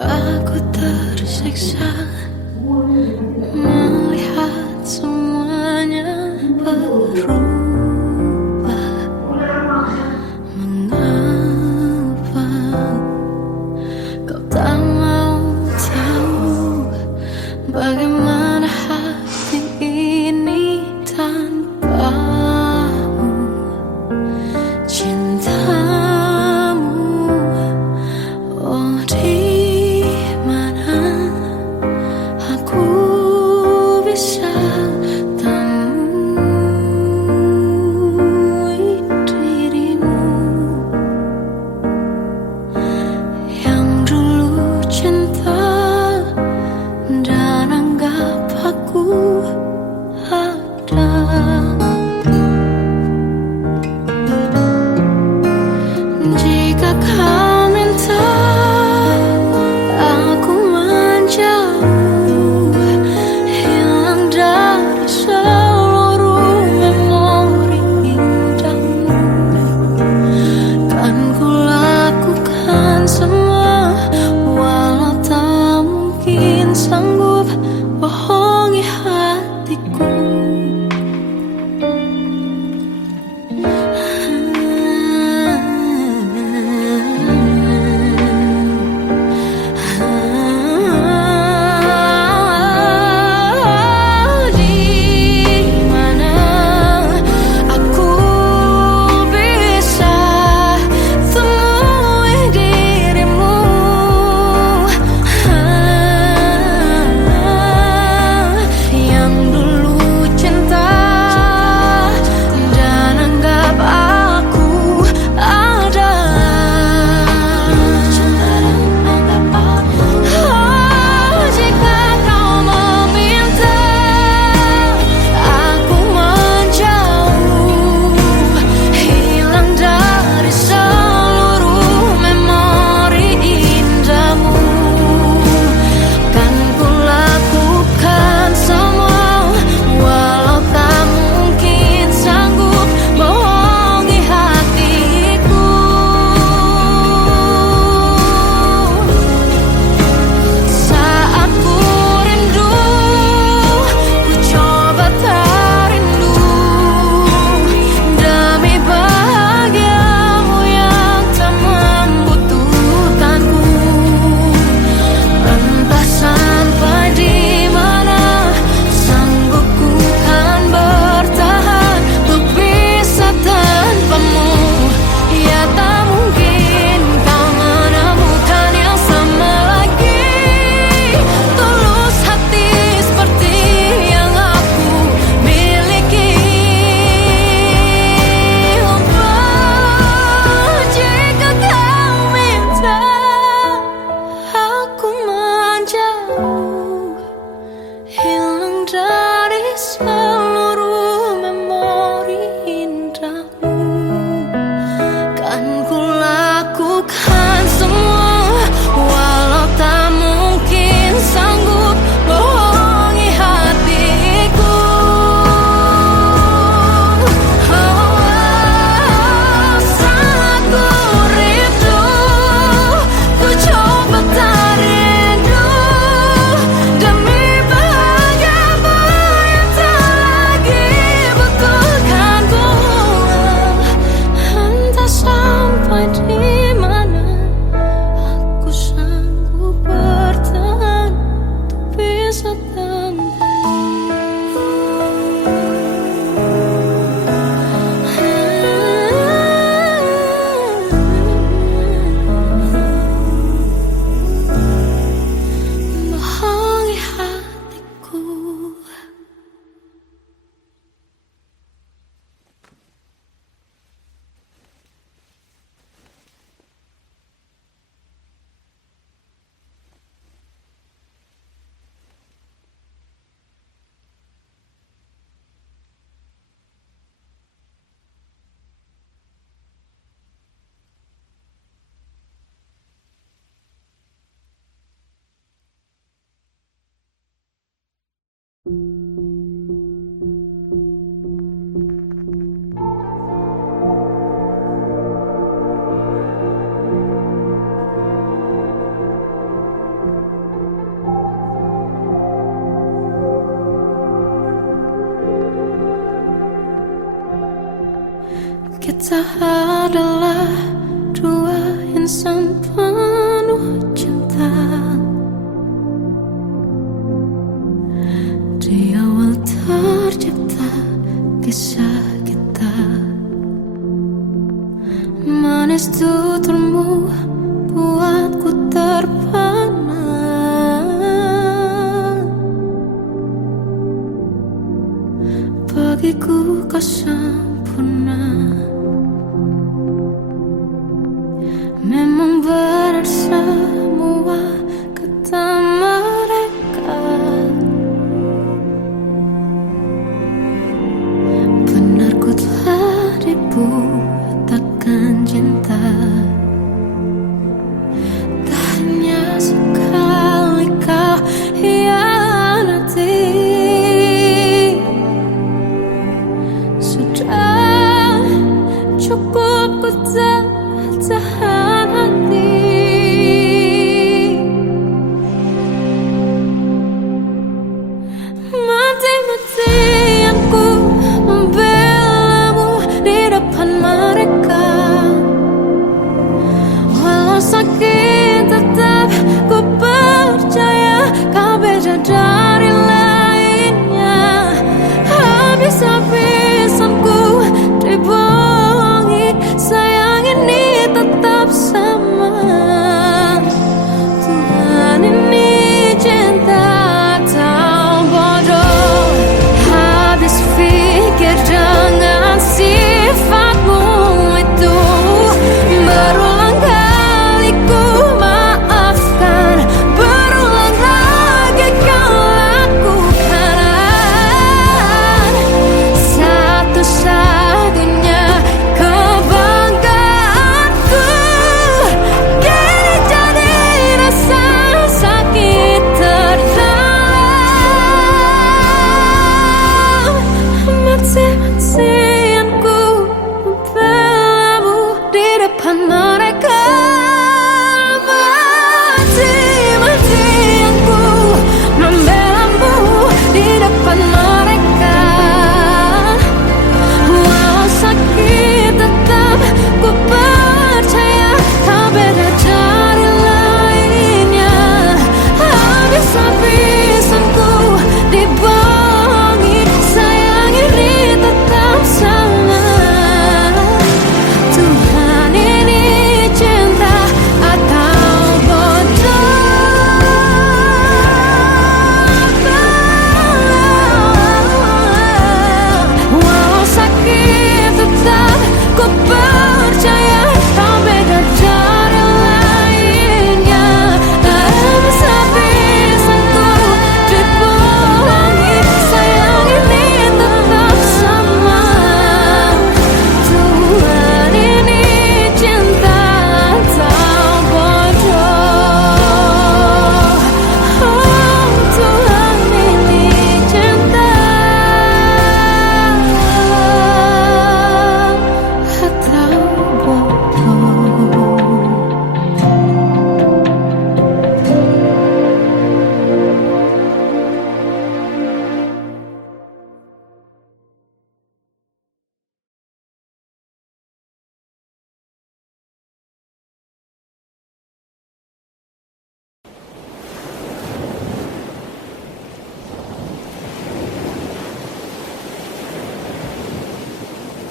Aku tersiksa melihat semuanya berubah. Mengapa kau tak mau tahu bagaimana hati ini tanpamu? Cintamu, oh di mana aku bisa temui dirimu yang dulu cinta dan anggap aku ada. Jika kau minta aku menjauh, hilang dari seluruh memori indahmu, kan ku lakukan semua, walau tak mungkin sanggup bohongi hatiku. Hilang dari seluruh memori indahmu, kan ku lakukan semua, walau tak mungkin sanggup bohongi hatiku. Saat ku rindu, ku coba tak rindu demi sampai di mana aku sanggup bertahan untuk bisa bohongi hatiku. Kita adalah dua insan penuh cinta. Di awal tercipta kisah kita, manis tuturmu buatku terpana. Bagiku kau sempurna. Memang benar semua kata mereka, benar ku telah dibutakan cinta. Tak hanya sekali kau hianati, sudah cukup ku tahan hati. Mati-matian ku membelamu di depan mereka. Walau sakit tetap ku percaya kau beda dari lainnya. Habis-habisan ku dibohongi, sayang ini tetap sama. Tuhan ini cinta atau bodoh. Habis pikir dengan sifatmu itu, berulang kali ku maafkan, berulang lagi kau lakukan. Satu-satunya kebanggaanku kini jadi rasa sakit terdalam. Mati-matian ku membelamu di depan mereka. Mati-matian ku membelamu di depan mereka. Walau sakit tetap ku percaya kau beda dari lainnya. Habis-habisan ku dibohongi, sayang ini tetap sama. Tuhan ini cinta atau bodoh. Walau sakit tetap ku percaya kau beda dari lainnya. Habis-habisan ku dibohongi, sayang ini tetap sama. Tuhan ini cinta atau bodoh. Oh, Tuhan ini cinta atau bodoh.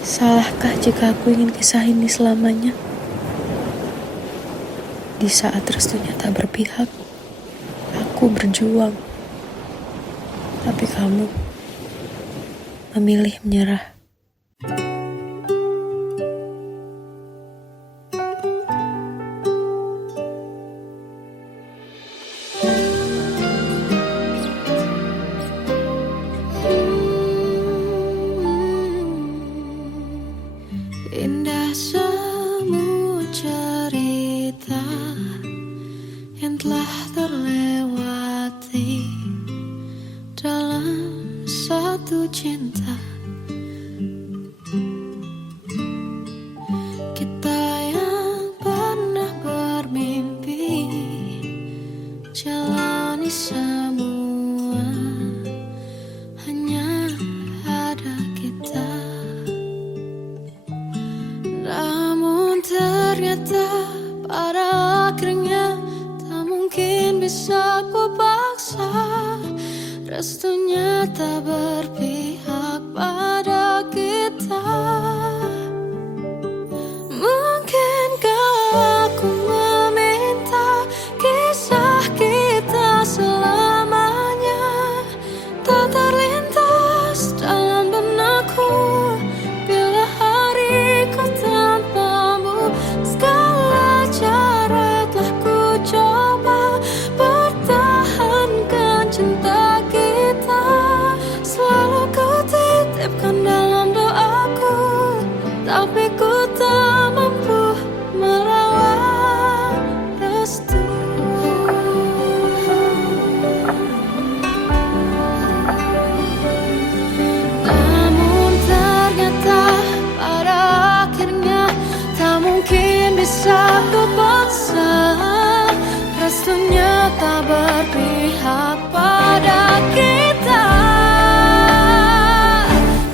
Salahkah jika aku ingin kisah ini selamanya? Di saat restunya tak berpihak, aku berjuang. Tapi kamu memilih menyerah. Indah semua cerita yang telah terlewati dalam satu cinta. Kita yang pernah bermimpi jalani semua, hanya ada kita. restunya tak berpihak pada kita. Mungkinkah aku meminta kisah kita selamanya tak terlintas dalam benakku bila hariku tanpamu. Segala cara telah ku coba pertahankan cinta kita. Selalu ku titipkan dalam doaku, tapi ku tak mampu melawan restu. Namun ternyata pada akhirnya tak mungkin bisa ku paksa. Restunya tak berpihak pada kita.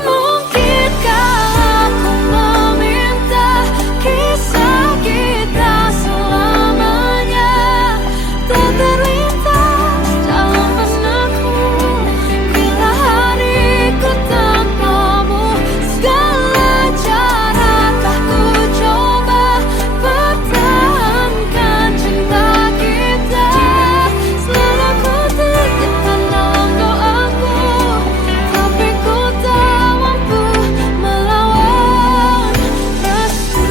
Mungkinkah aku meminta kisah kita selamanya tak terlintas dalam benakku bila hariku tanpamu. Segala cara telah ku coba pertahankan cinta kita. Selalu ku titipkan dalam doaku, tapi ku tak mampu melawan restu.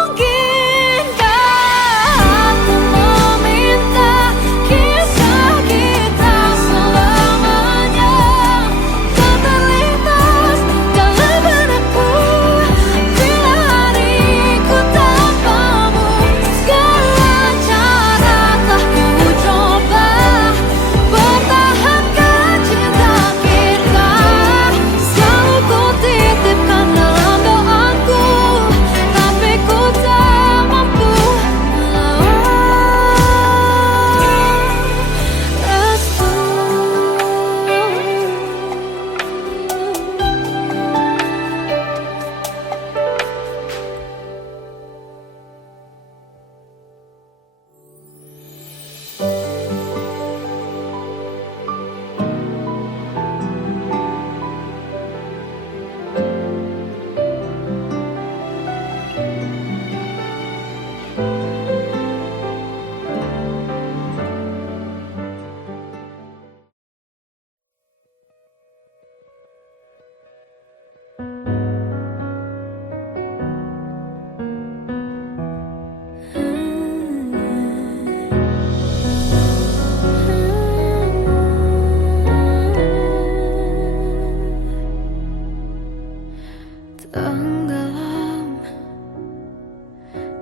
Mungkinkah aku meminta kisah kita selamanya tak terlintas dalam benakku bila hariku tanpamu. Segala cara telah ku coba pertahankan cinta kita. Selalu ku titipkan dalam doaku, tapi ku tak mampu melawan restu. Tenggelam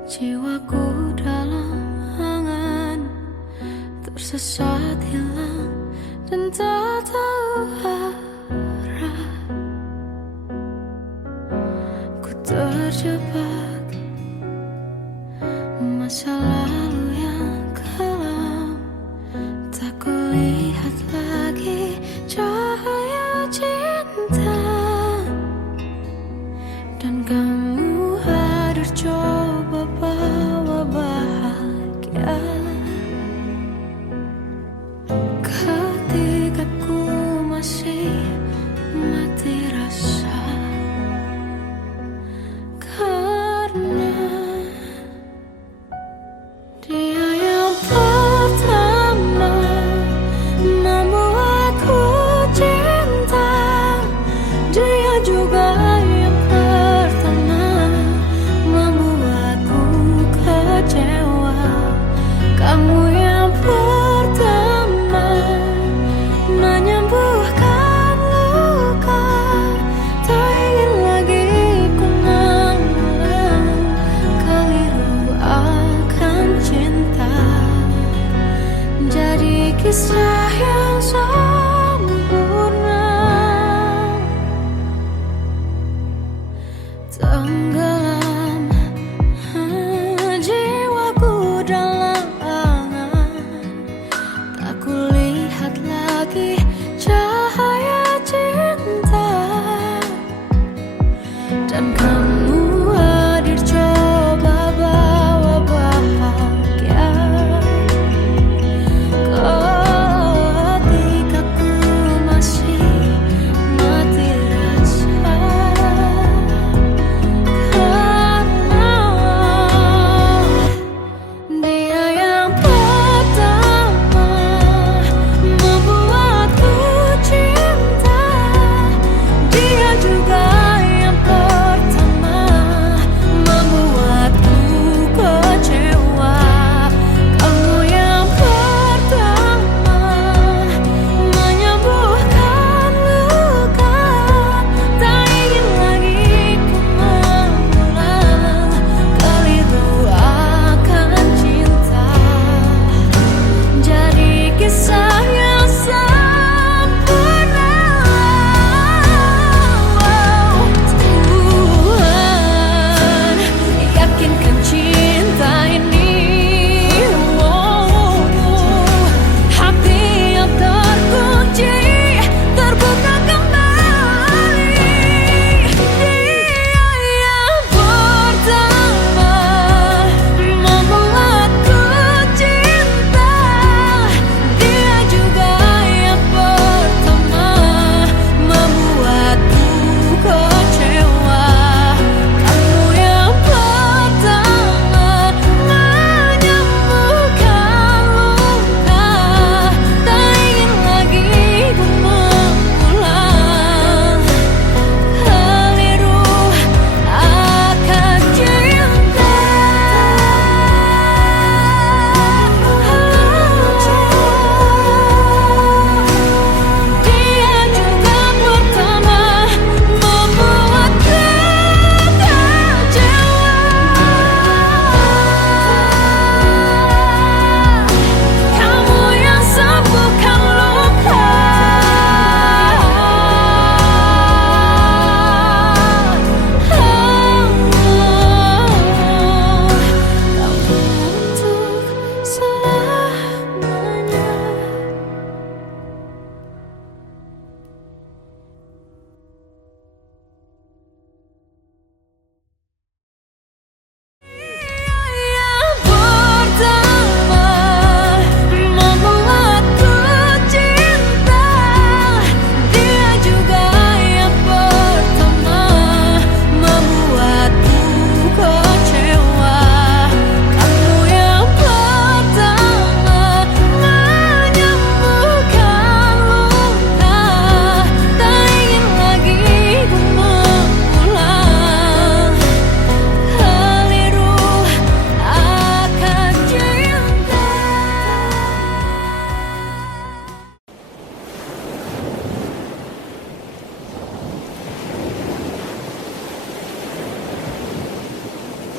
jiwaku dalam angan, tersesat hilang dan tak tahu arah. Ku terjebak masa lalu yang kelam, tak kulihat lagi cahaya cinta. Dan kamu hadir coba bawa bahagia ketika ku masih mati rasa. Karena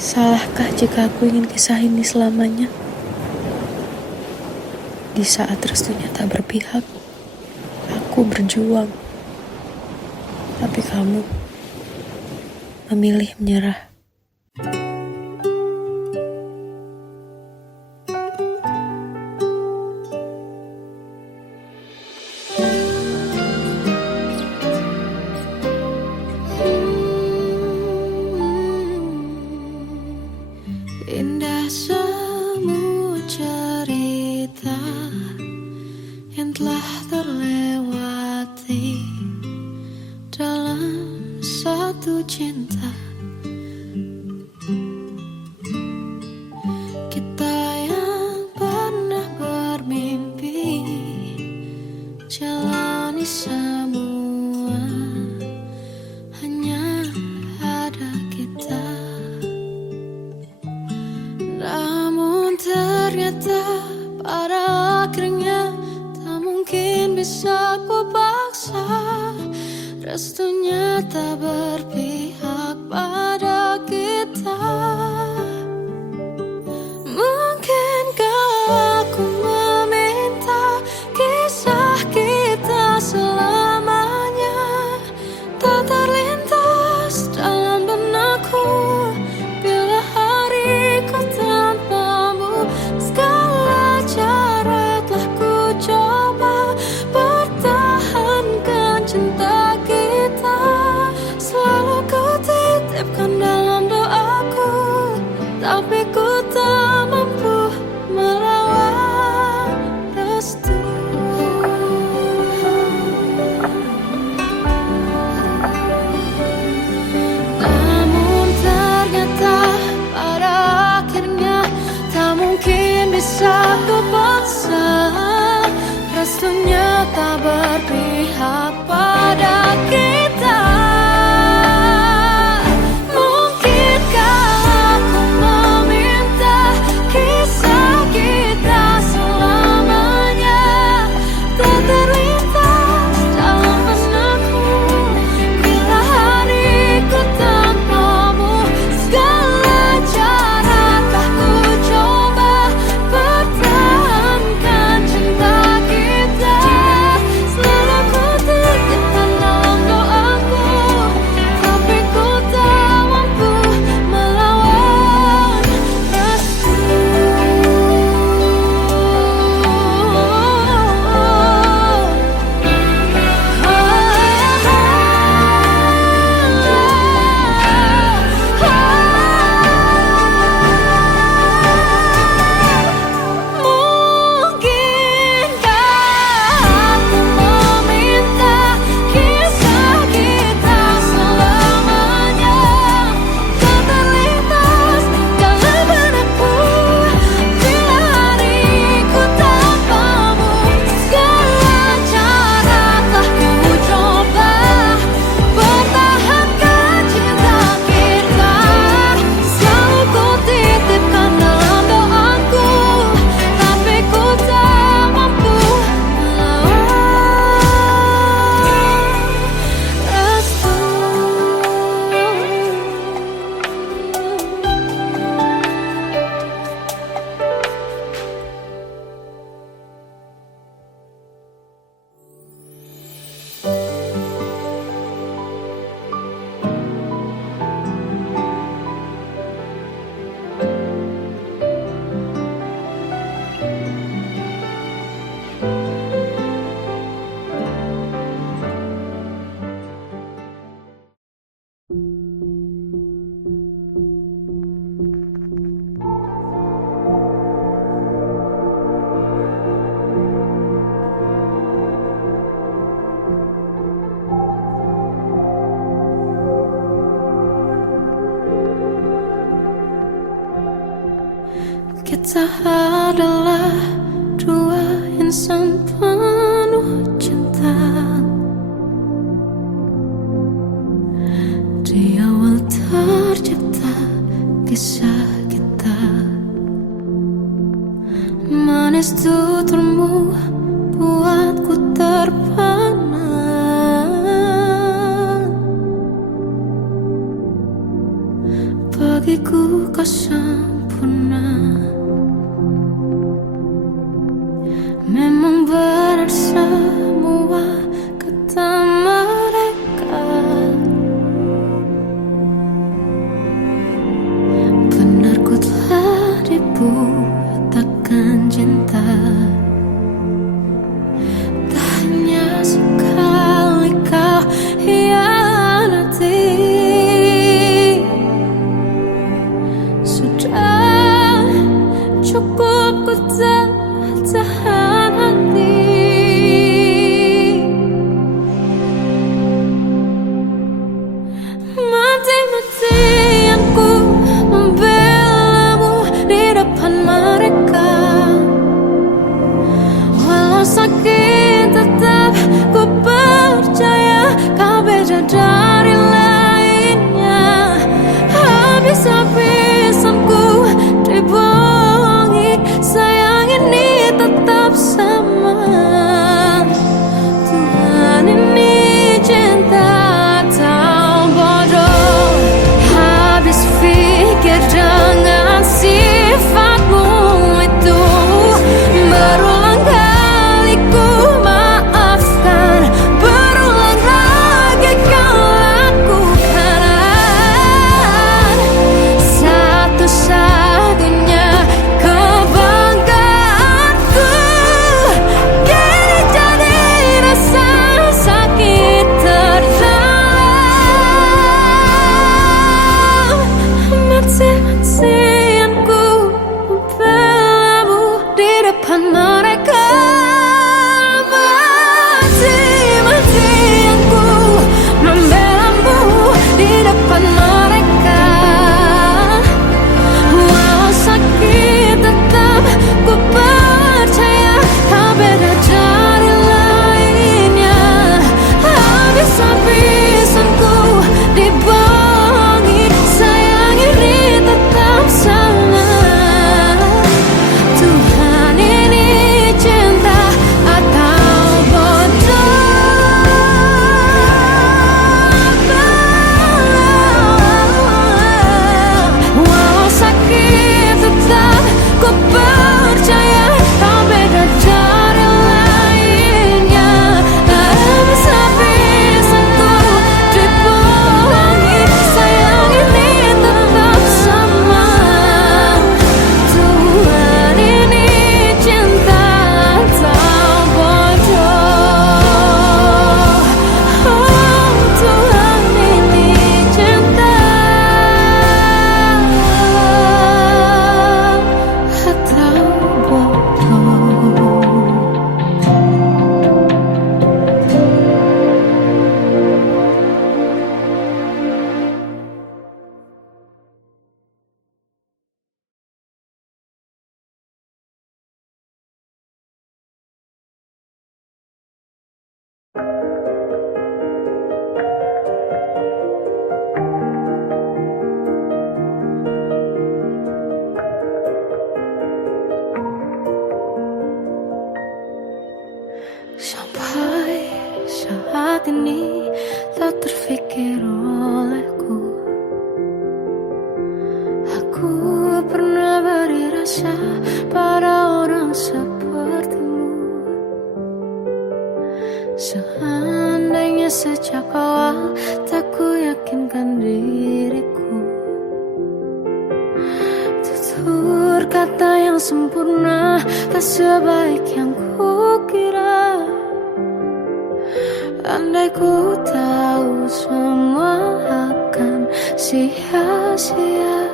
Salahkah jika aku ingin kisah ini selamanya? Di saat restunya tak berpihak, aku berjuang. Tapi kamu memilih menyerah. Indah semua cerita yang telah terlewati dalam satu cinta. Kita yang pernah bermimpi jalani semua, hanya ada kita. Namun ternyata pada akhirnya tak mungkin bisa ku paksa. Restunya tak berpihak pada kita. Mungkinkah aku meminta kisah kita selamanya tak terlintas dalam benakku bila hariku tanpamu. Segala cara telah ku coba pertahankan cinta kita. Selalu ku titipkan dalam doaku, tapi ku tak mampu melawan restu. Namun ternyata pada akhirnya tak mungkin bisa ku paksa. Restunya tak berpihak pada kita. Mungkinkah aku meminta kisah kita selamanya tak terlintas dalam benakku bila hariku tanpamu. Segala cara telah ku coba pertahankan cinta kita. Selalu ku titipkan dalam doaku, tapi ku tak mampu melawan restu. Mungkinkah aku meminta kisah kita selamanya tak terlintas dalam benakku bila hariku tanpamu. Segala cara telah ku coba pertahankan cinta kita. Selalu ku titipkan dalam doaku, tapi ku tak mampu melawan restu. Kita adalah dua insan penuh cinta. Di awal tercipta kisah kita. Manis tuturmu buatku terpana. Bagiku kau saat ini tak terfikir olehku. Aku pernah beri rasa pada orang sepertimu. Seandainya sejak awal tak ku yakinkan diriku, tutur kata yang sempurna tak sebaik yang ku kira. Andai ku tahu semua akan sia-sia,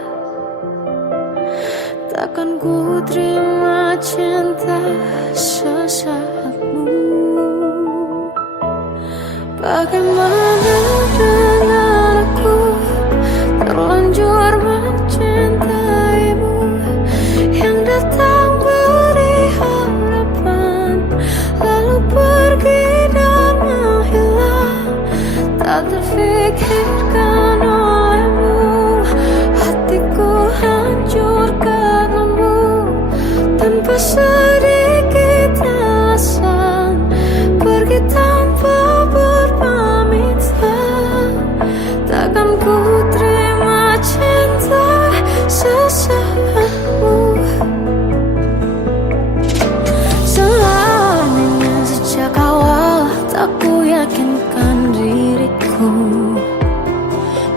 takkan ku terima cinta sesaatmu. Bagaimana dengan aku terlanjur mencintaimu, yang datang beri harapan lalu pergi dan menghilang. Tak terfikirkan olehmu, hatiku hancur karenamu. Tanpa sedikit alasan pergi tanpa berpamitan, takkan ku terima cinta sesaatmu. Selamanya sejak awal tak ku yakinkan diriku,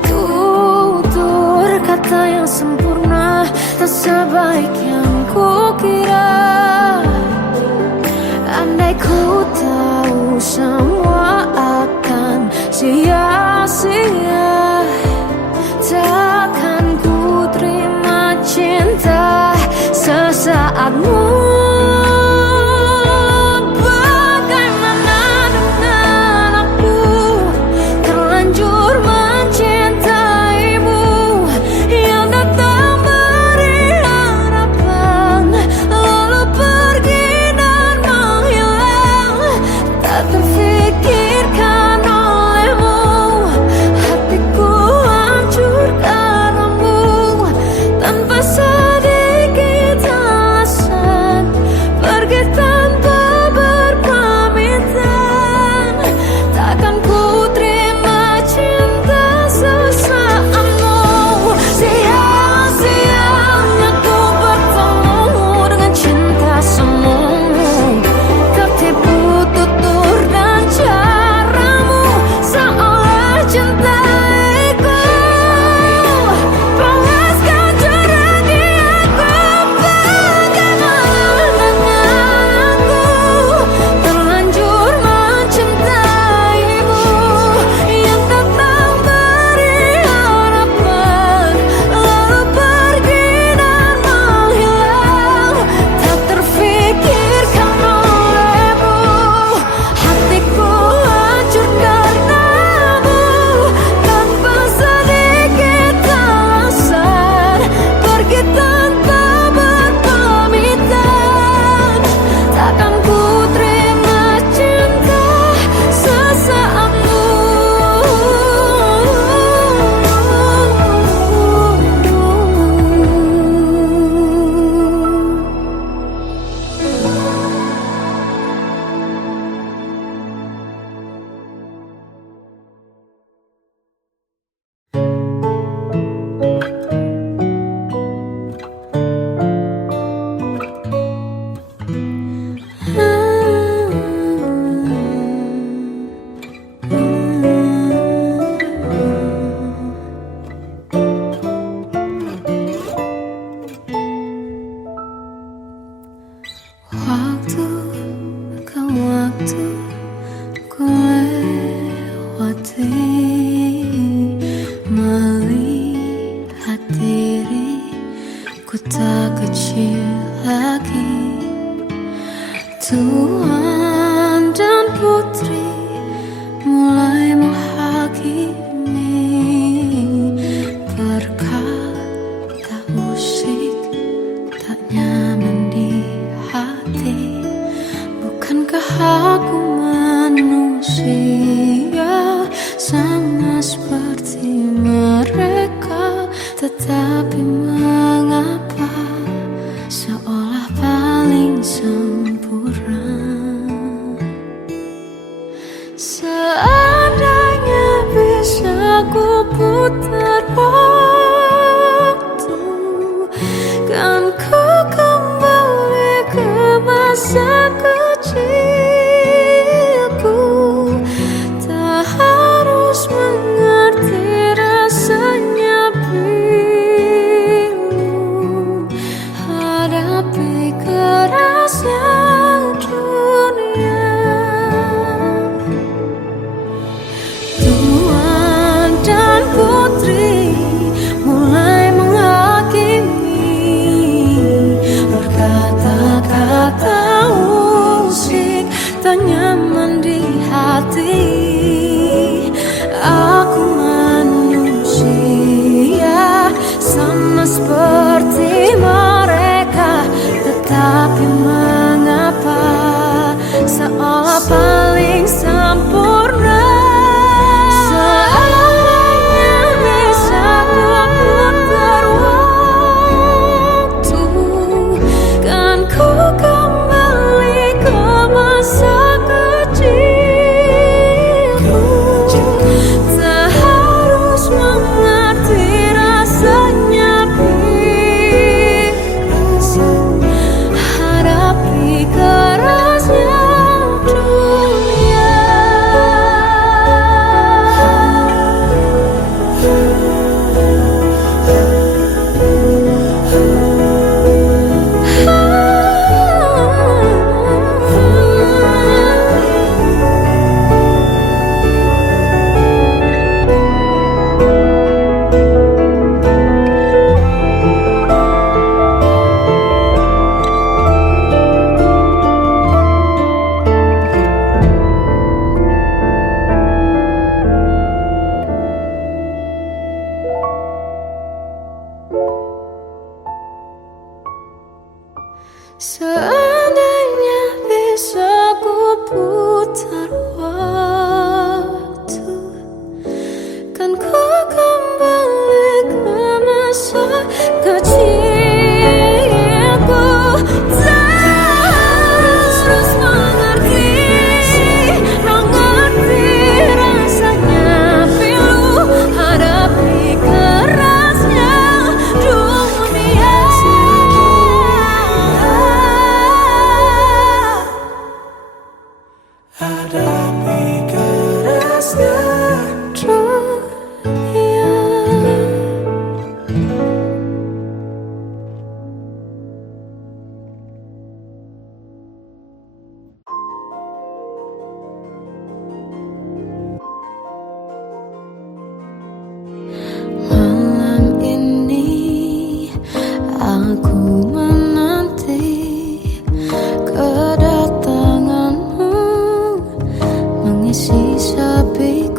tutur kata yang sempurna tak sebaik yang ku kira. Andai ku tahu semua akan sia-sia, takkan ku terima cinta sesaatmu. Bagaimana dengan aku terlanjur mencintaimu, yang datang beri harapan lalu pergi dan menghilang. Tak terfikirkan olehmu, Seandainya bisa ku putar waktu, kan ku kembali ke masa kecilku. Tak harus mengerti rasanya bingung hadapi kerasnya dunia. Tuan dan putri mulai menghakimi, berkata-kata usik tak nyaman di hati. Aku manusia sama seperti mereka, tetapi mengapa seolah paling sempurna. Seandainya bisa ku putar waktu, kan ku kembali ke masa kecilku. Tak harus mengerti rasanya bingung hadapi kerasnya dunia. Seandainya bisa ku putar waktu, kan ku kembali ke masa kecilku. Tak harus mengerti rasanya pilu hadapi kerasnya dunia. Hadapi kerasnya dunia. Malam ini aku menanti kedatanganmu, mengisi sepiku.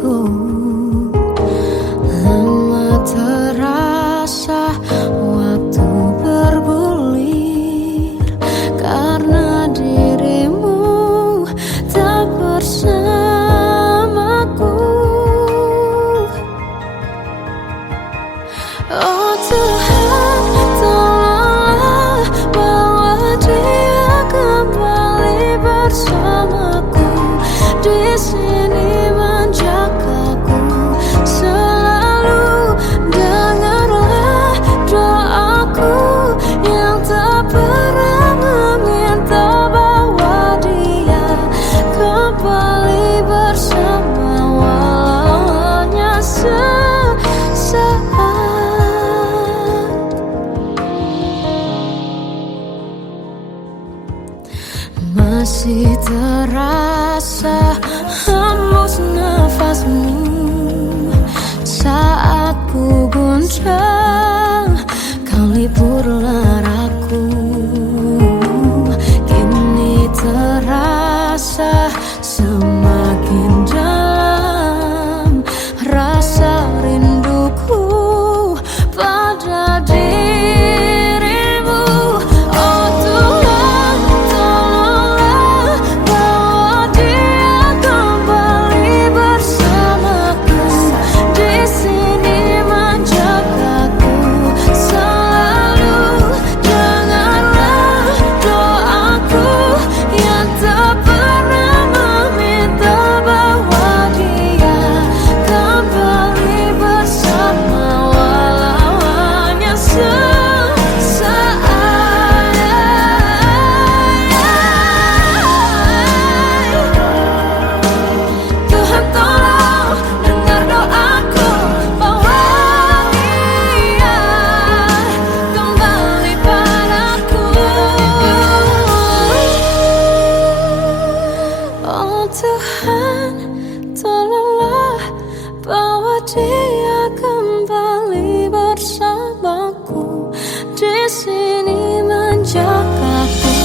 dia kembali bersamaku di sini menjagaku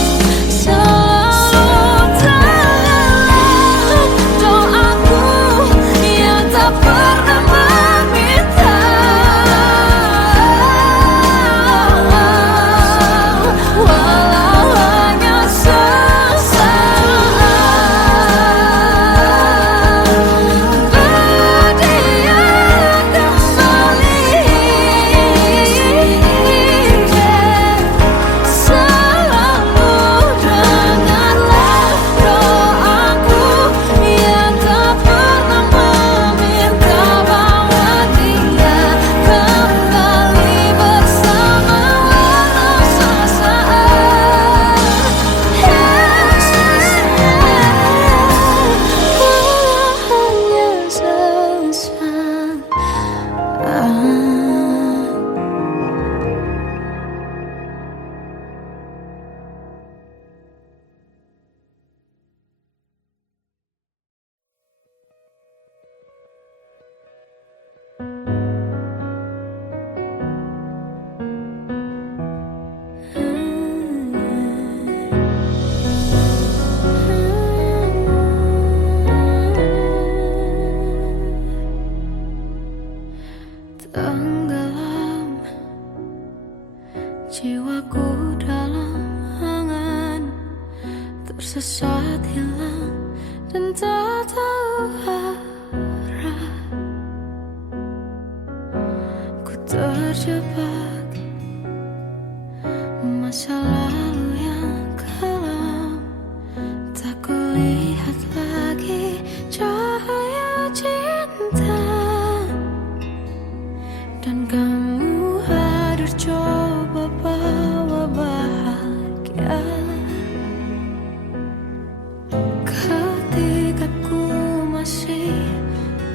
selalu dalam doaku yang tak pernah meminta walau hanya sesaat berdia kembali selalu dengarlah doaku yang tak pernah meminta bahwa dia kembali bersama walau sesaat walau hanya sesaat. Tenggelam jiwaku dalam angan, tersesat hilang dan tak tahu arah. Ku terjebak masa lalu yang kelam, tak kulihat lagi cahaya cinta. Dan kamu hadir coba bawa bahagia ketika ku masih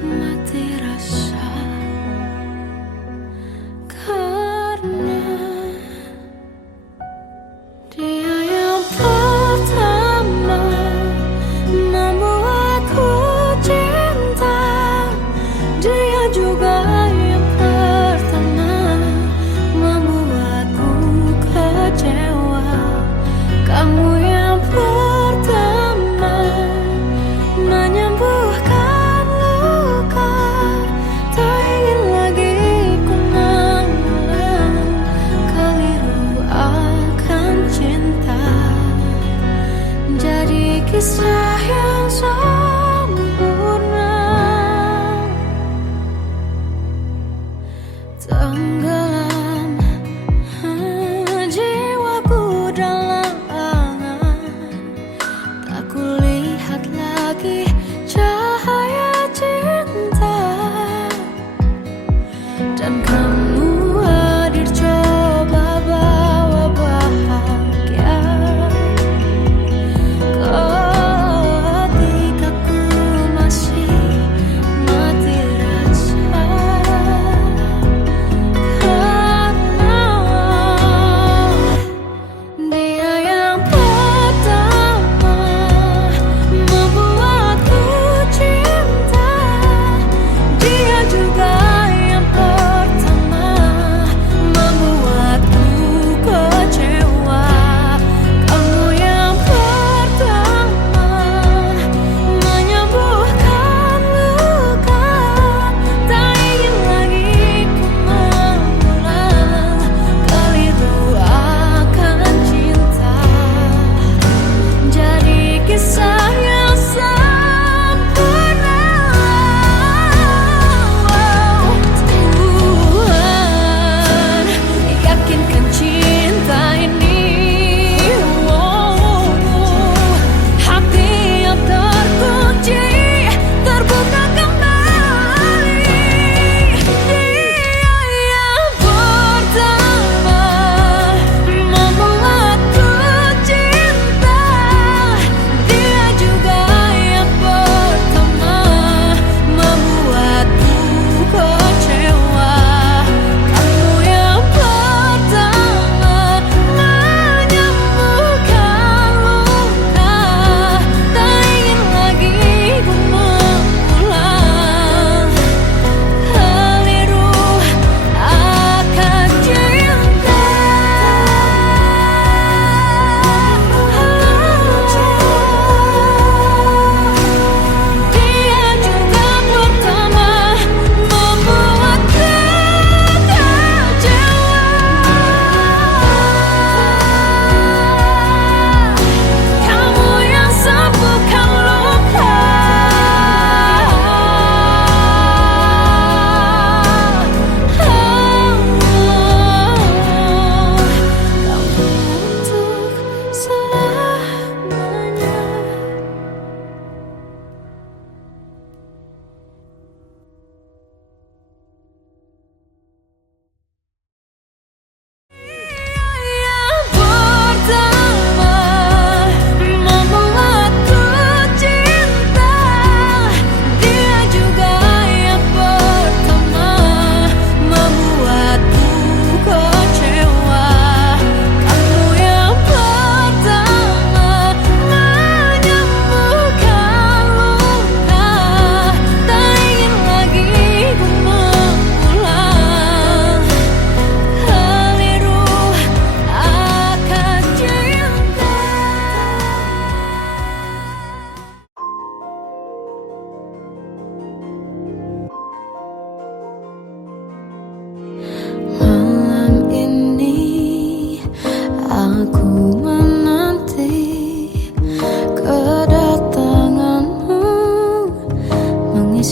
mati rasa.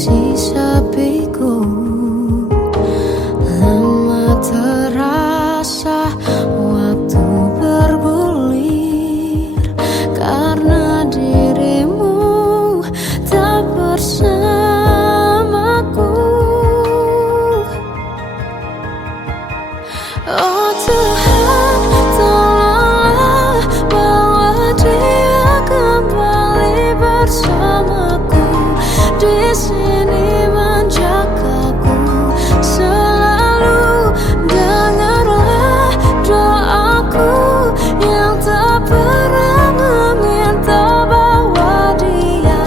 masih sepiku. Lama terasa waktu bergulir karena dirimu tak bersamaku. Oh Tuhan, tolonglah bawa dia kembali bersamaku. Di sini menjagaku selalu. Dengarlah doaku yang tak pernah meminta, bawa dia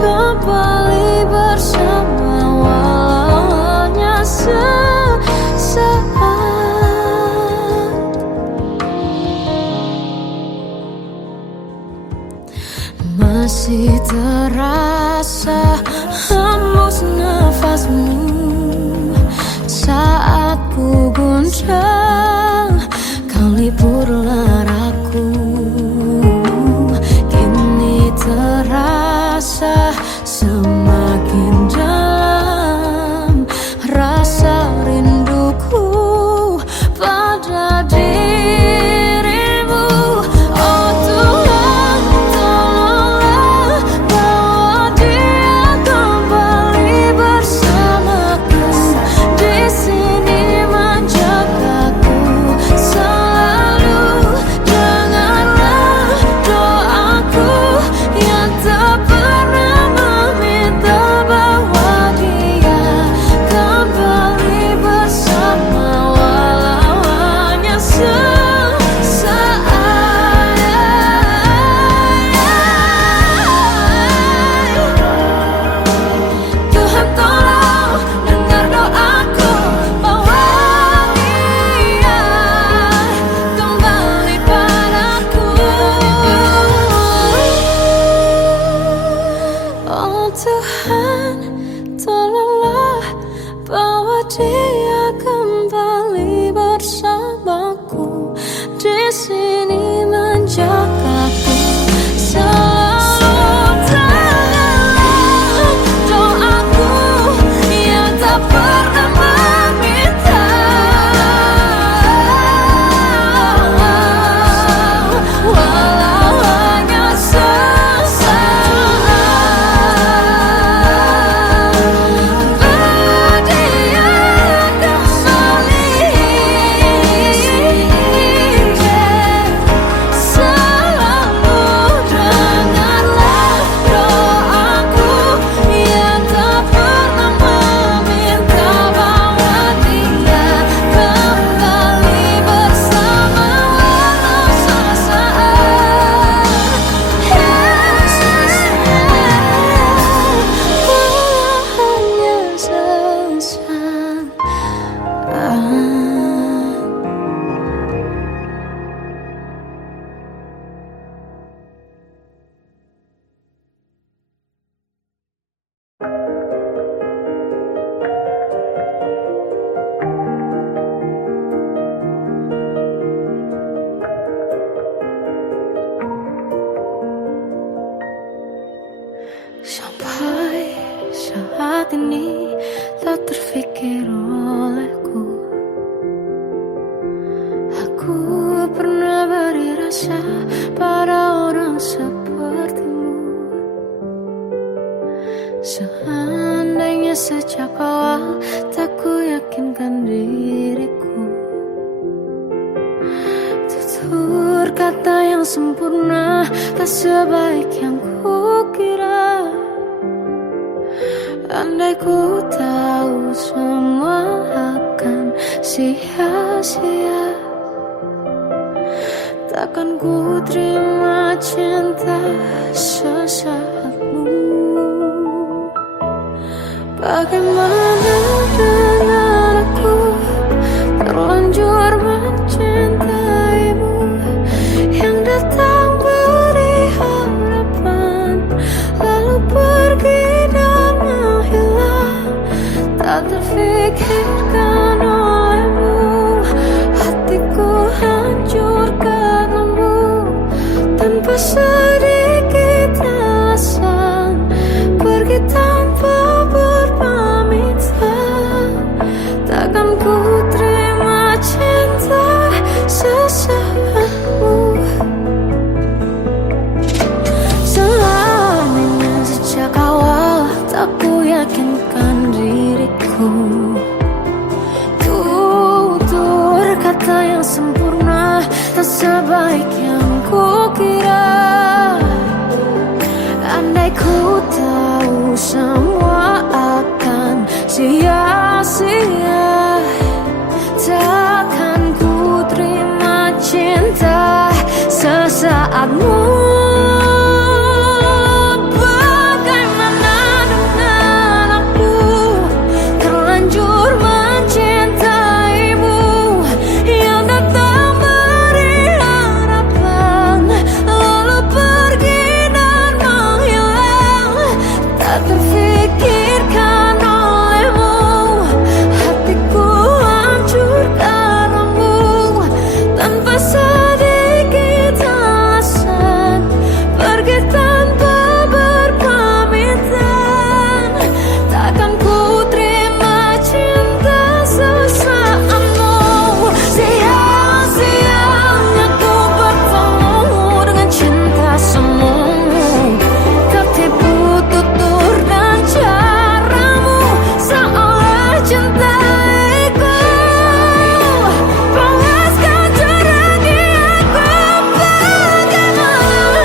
kembali bersama walau hanya sesaat. Masih terasa hembus nafasmu saat ku guncang, kau liburlah raku. Kini terasa semakin dalam rasa rinduku pada dirimu. Oh Tuhan, tolonglah bawa dia kembali bersamaku. Di sini menjagaku selalu. Dengarlah doaku yang tak pernah meminta, bawa dia kembali bersama walau hanya sesaat. Tuhan tolong dengar doaku, bawa dia kembali padaku. Oh Tuhan, tolonglah bawa dia kembali bersamaku. Di sini menjagaku selalu. Dengarlah doaku yang tak pernah meminta, walau hanya sesaat. Bawa dia kembali selalu. Dengarlah doaku yang tak pernah meminta, bawa dia kembali bersama walau sesaat. Walau hanya sesaat. Sampai saat ini tak terfikir olehku, aku pernah beri rasa pada orang sepertimu. Seandainya sejak awal tak ku yakinkan diriku, tutur kata yang sempurna tak sebaik yang kukira. Andai ku tahu semua akan sia-sia, takkan ku terima cinta sesaatmu. Bagaimana dengan aku terlanjur mencintaimu, yang datang beri harapan lalu pergi dan menghilang, tak terfikirkan olehmu. Hatiku hancur karenamu tanpa sedikit alasan, pergi tanpa sempurna, tak sebaik yang kukira. Andai ku tahu semua akan sia-sia, takkan ku terima cinta sesaatmu. Bagaimana dengan aku, terlanjur mencintaimu, yang datang beri harapan, lalu pergi dan menghilang, tak terfikirkan olehmu. Hatiku hancur karenamu, tanpa sedikit alasan, pergi tanpa berpamitan. Takkan ku terima cinta sesaatmu. Sia-sianya ku bertemu dengan cinta semu, tertipu tutur dan caramu, seolah cintaiku. Panaskan curahi aku. Bagaimana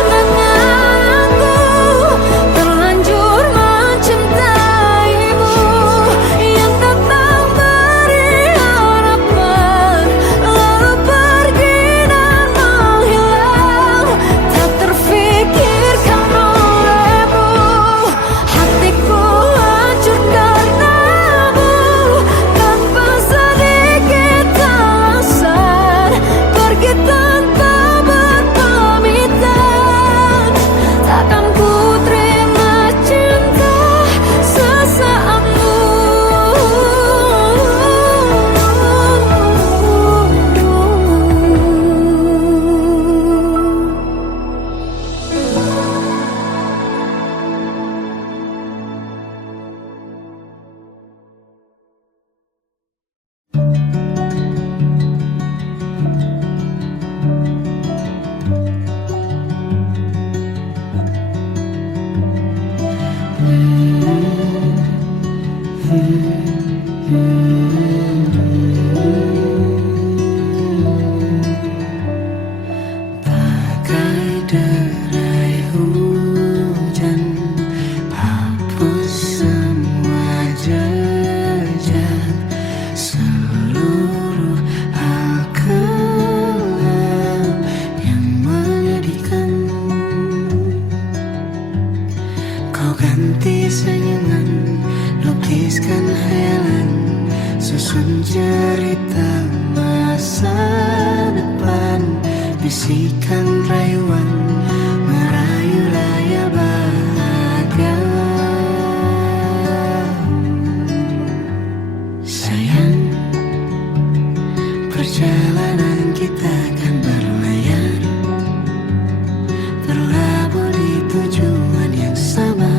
dengan aku, terlanjur mencintaimu, yang datang beri harapan, lalu pergi dan menghilang, tak terfikirkan olehmu. Hatiku hancur karenamu, tanpa sedikit alasan, pergi tanpa berpamitan. Takkan ku terima cinta sesaatmu. Bagai derai hujan, hapus semua jejak, seluruh hal kelam yang menyedihkan. Kau ganti senyuman, lukiskan hayalan, susun cerita masa depan, bisikan rayuan, merayu raya bahagia. Sayang, perjalanan kita akan berlayar, berlabuh di tujuan yang sama,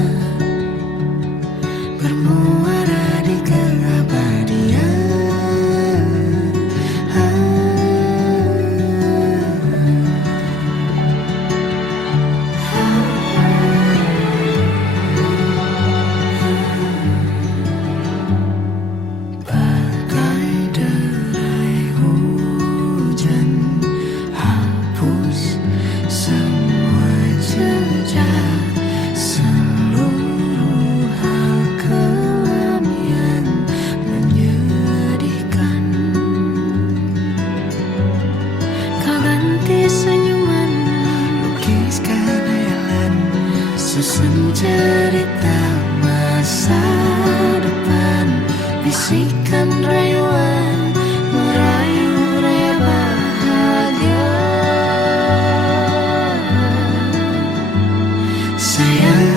bermuara di keabadian. Bagai derai hujan, hapus semua jejak, seluruh hal kelam yang menyedihkan. Kau ganti senyuman, lukiskan hayalan, susun cerita masa depan, bisikan rayuan, merayu raya bahagia. Sayang,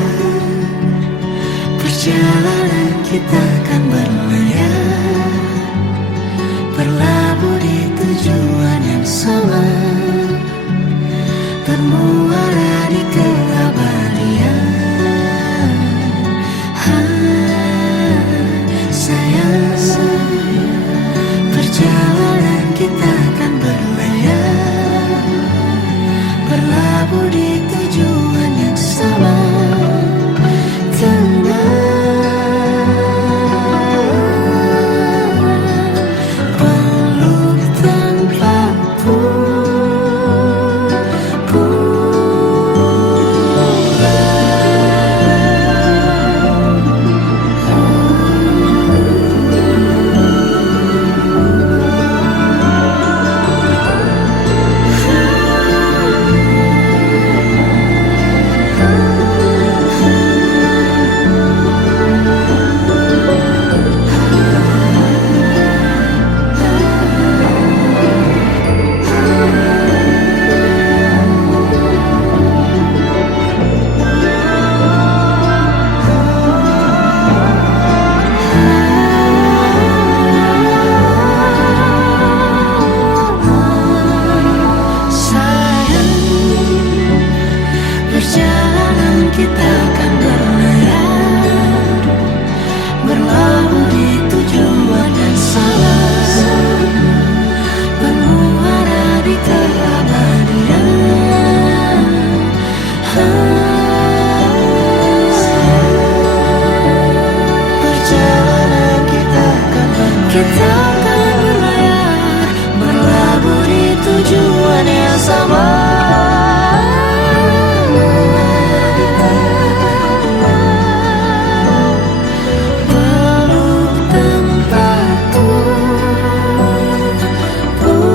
perjalanan kita akan berlayar, berlabuh di tujuan yang sama, bermuara di keabadian. Sayang, perjalanan kita akan berlayar, berlabuh di tujuan yang sama. Tenang, kita akan berlayar, berlabuh di tujuan yang sama. Peluk tempatku pulang.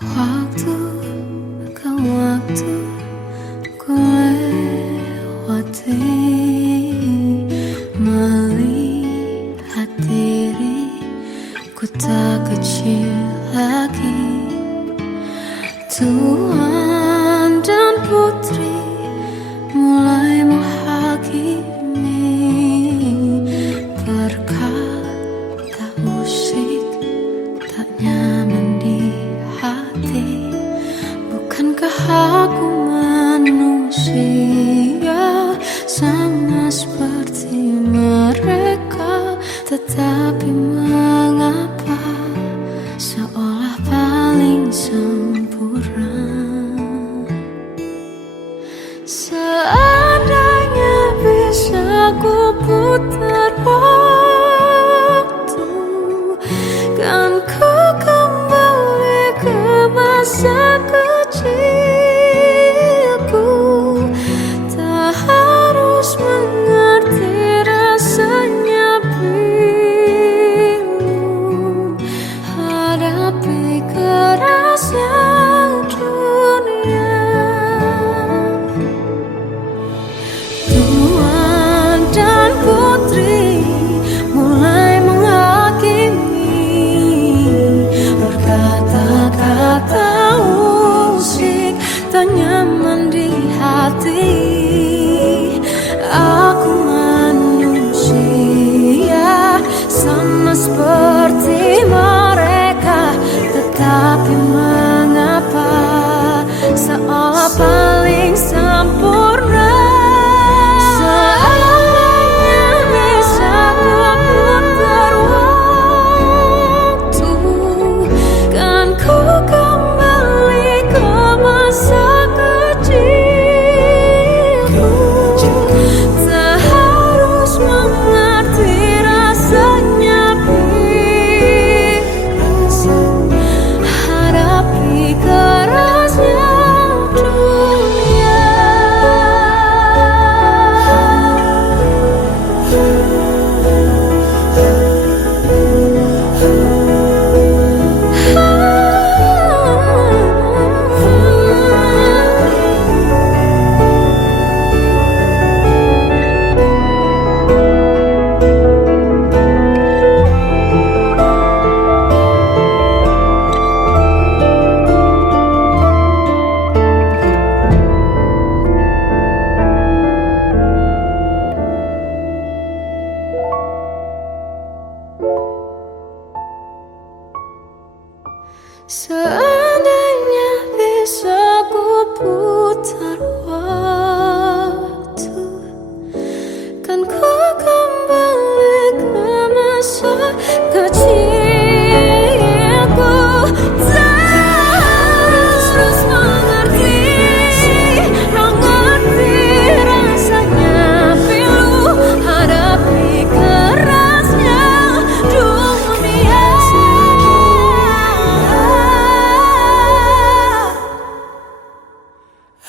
Waktu ke waktu ku lewati, melihat diriku tak kecil lagi. Tuan dan putri mulai menghakimi, berkata usik tak nyaman di hati. Bukankah aku manusia sama seperti mereka? Tetapi mengapa seolah paling sempurna? Seandainya bisa ku putar waktu, kan ku kembali ke masa kecilku. Tak harus mengerti rasanya bingung, hadapi kerasnya dunia. Tuan dan putri mulai menghakimi, berkata-kata usik tak nyaman di hati. Aku manusia sama seperti mereka, tetapi mengapa seolah paling sempurna? Seandainya bisa ku putar waktu, kan ku kembali ke masa kecilku. Tak harus mengerti rasanya bingung, hadapi kerasnya dunia. Seandainya bisa ku putar waktu, kan ku kembali ke masa kecilku. Tak harus mengerti rasanya pilu, hadapi kerasnya dunia.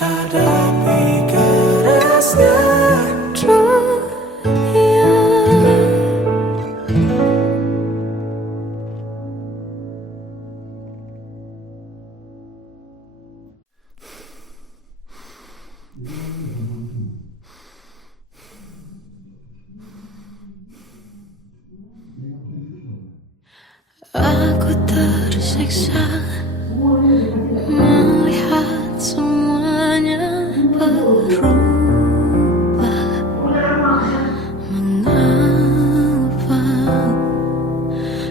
Hadapi kerasnya dunia. tersiksa melihat semuanya berubah. Mengapa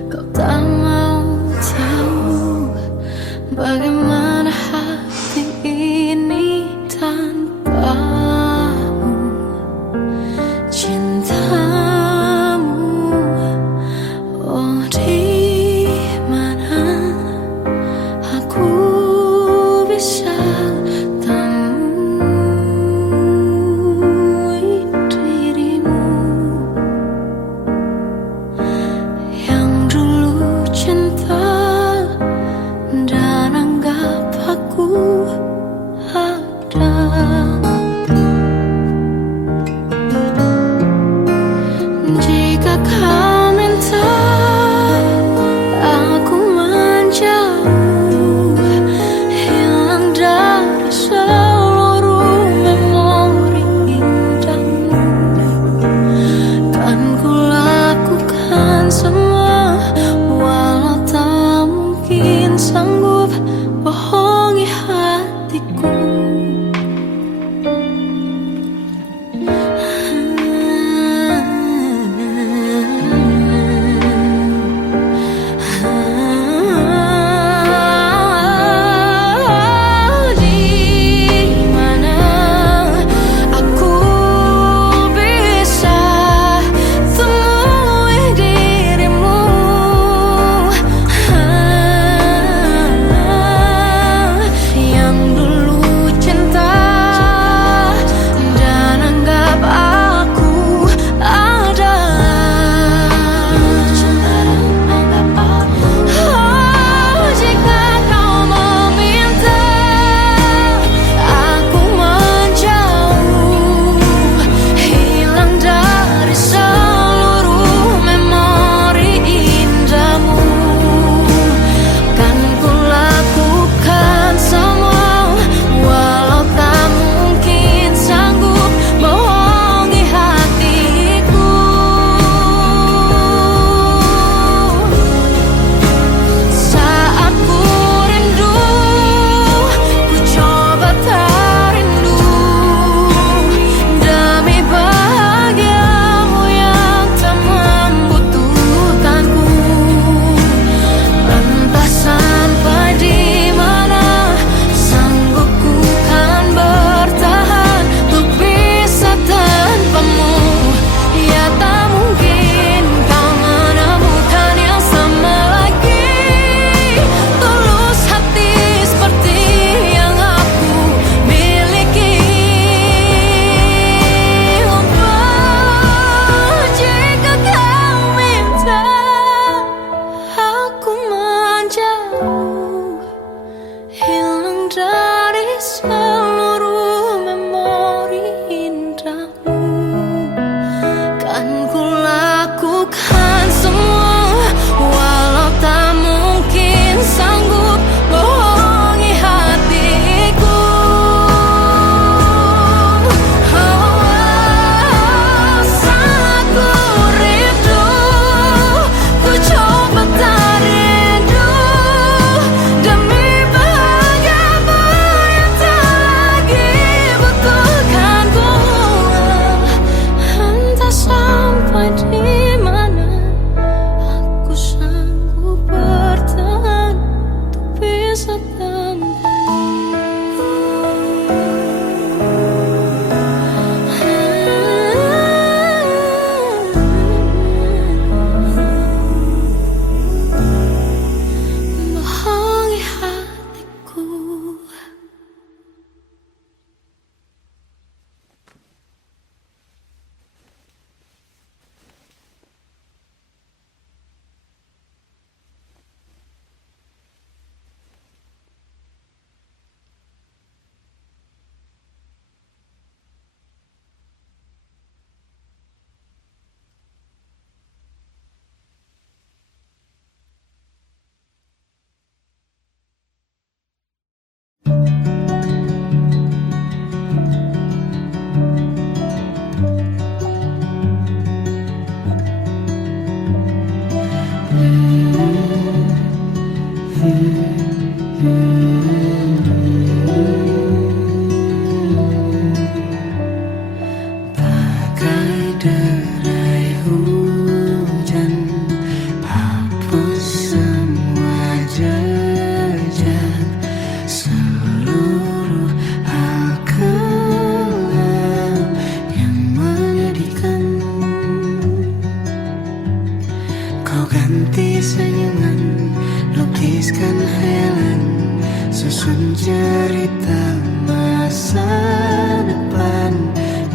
kau tak mau tahu bagaimana hati ini tanpamu? Cintamu, oh di mana aku bisa temu?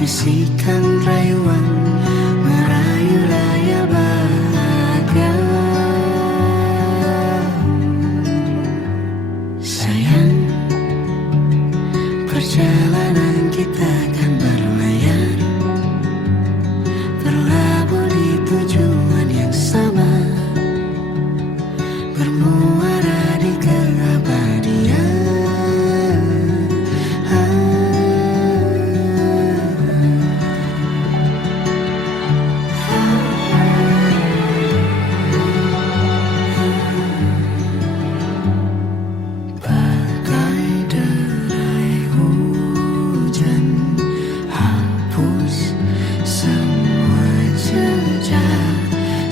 bisikan rayuan merayu raya bahagia. Sayang, perjalanan kita akan berlayar, berlabuh di tujuan yang sama, bermuara di keabadian. Bagai derai hujan, hapus semua jejak,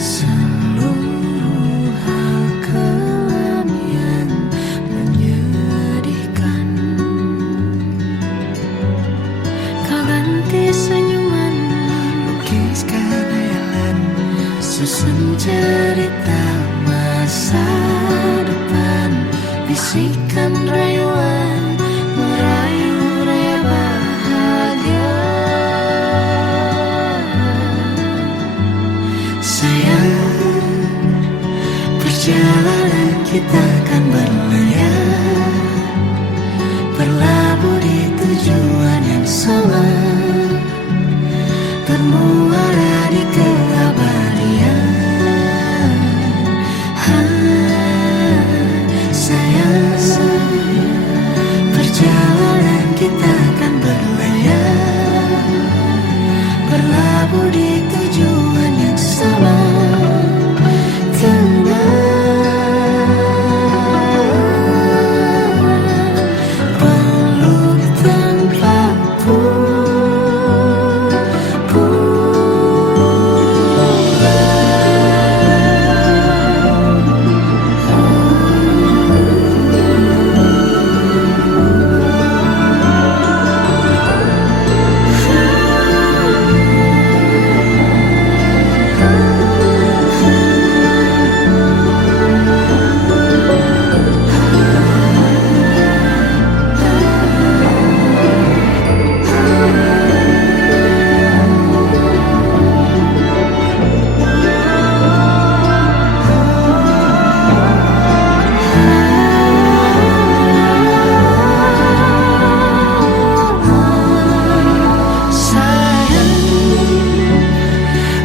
seluruh hal kelam yang menyedihkan. Kau ganti senyuman, lukiskan hayalan, susun cerita masa depan, bisikan rayuan merayu raya bahagia. Sayang, perjalanan kita akan berlayar, berlabuh di tujuan yang sama, bermuara di keabadian. Sayang, perjalanan kita akan berlayar, berlabuh di tujuan yang sama. Peluk tanpa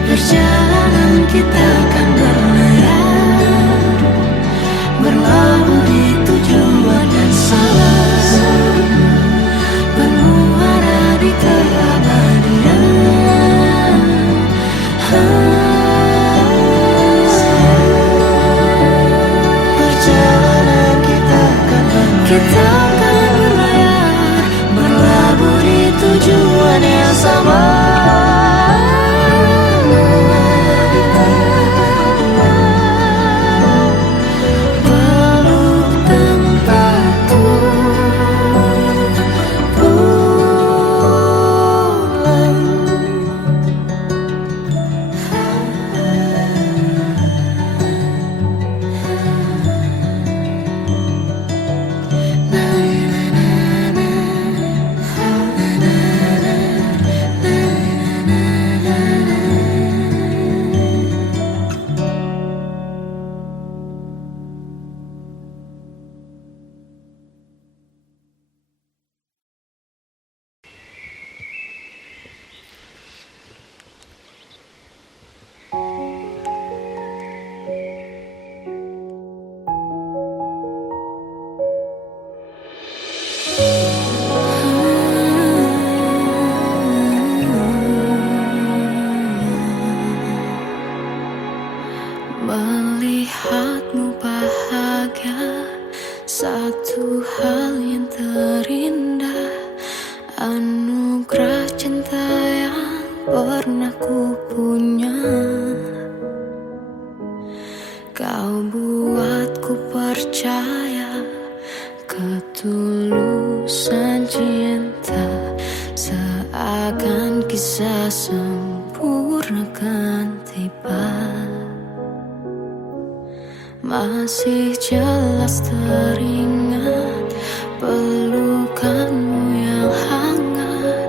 perjalanan kita akan berlayar, berlabuh di tujuan yang sama, bermuara di keabadian. Perjalanan kita akan berlayar, berlabuh di tujuan yang sama. Melihatmu bahagia, satu hal yang terindah, anugerah cinta yang pernah ku punya. Kau buatku percaya ketulusan cinta, seakan kisah sempurna kan tiba. Masih jelas teringat pelukanmu yang hangat,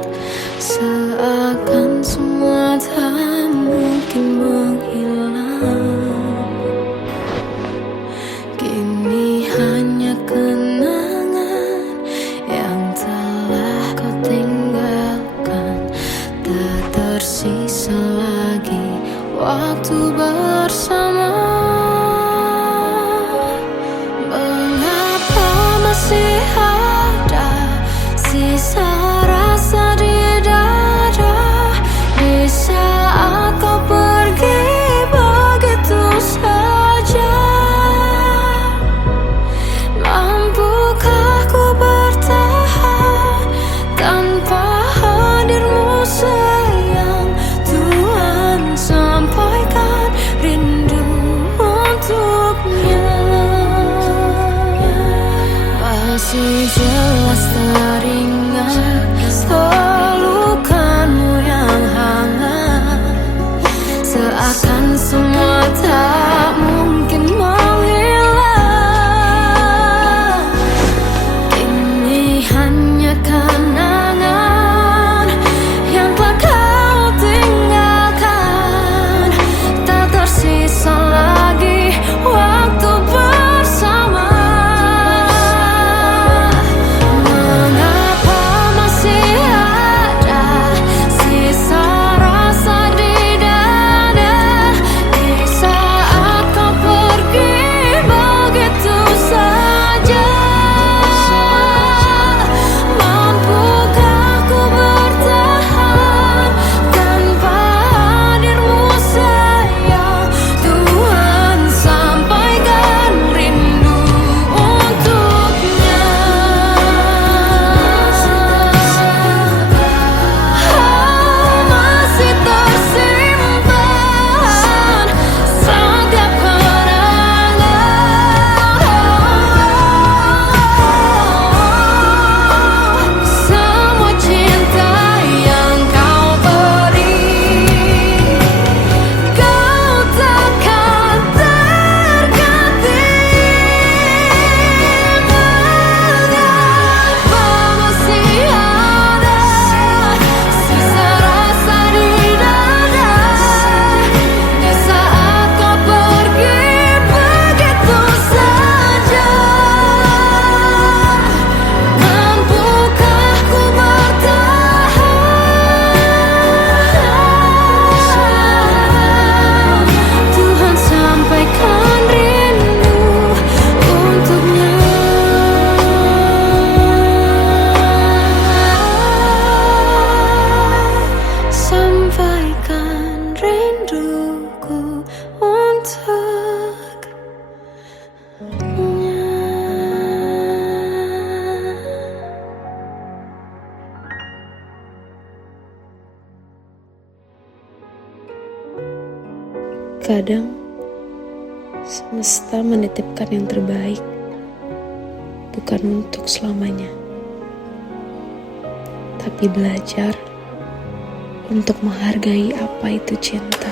Terkadang semesta menitipkan yang terbaik, bukan untuk selamanya, tapi belajar untuk menghargai apa itu cinta.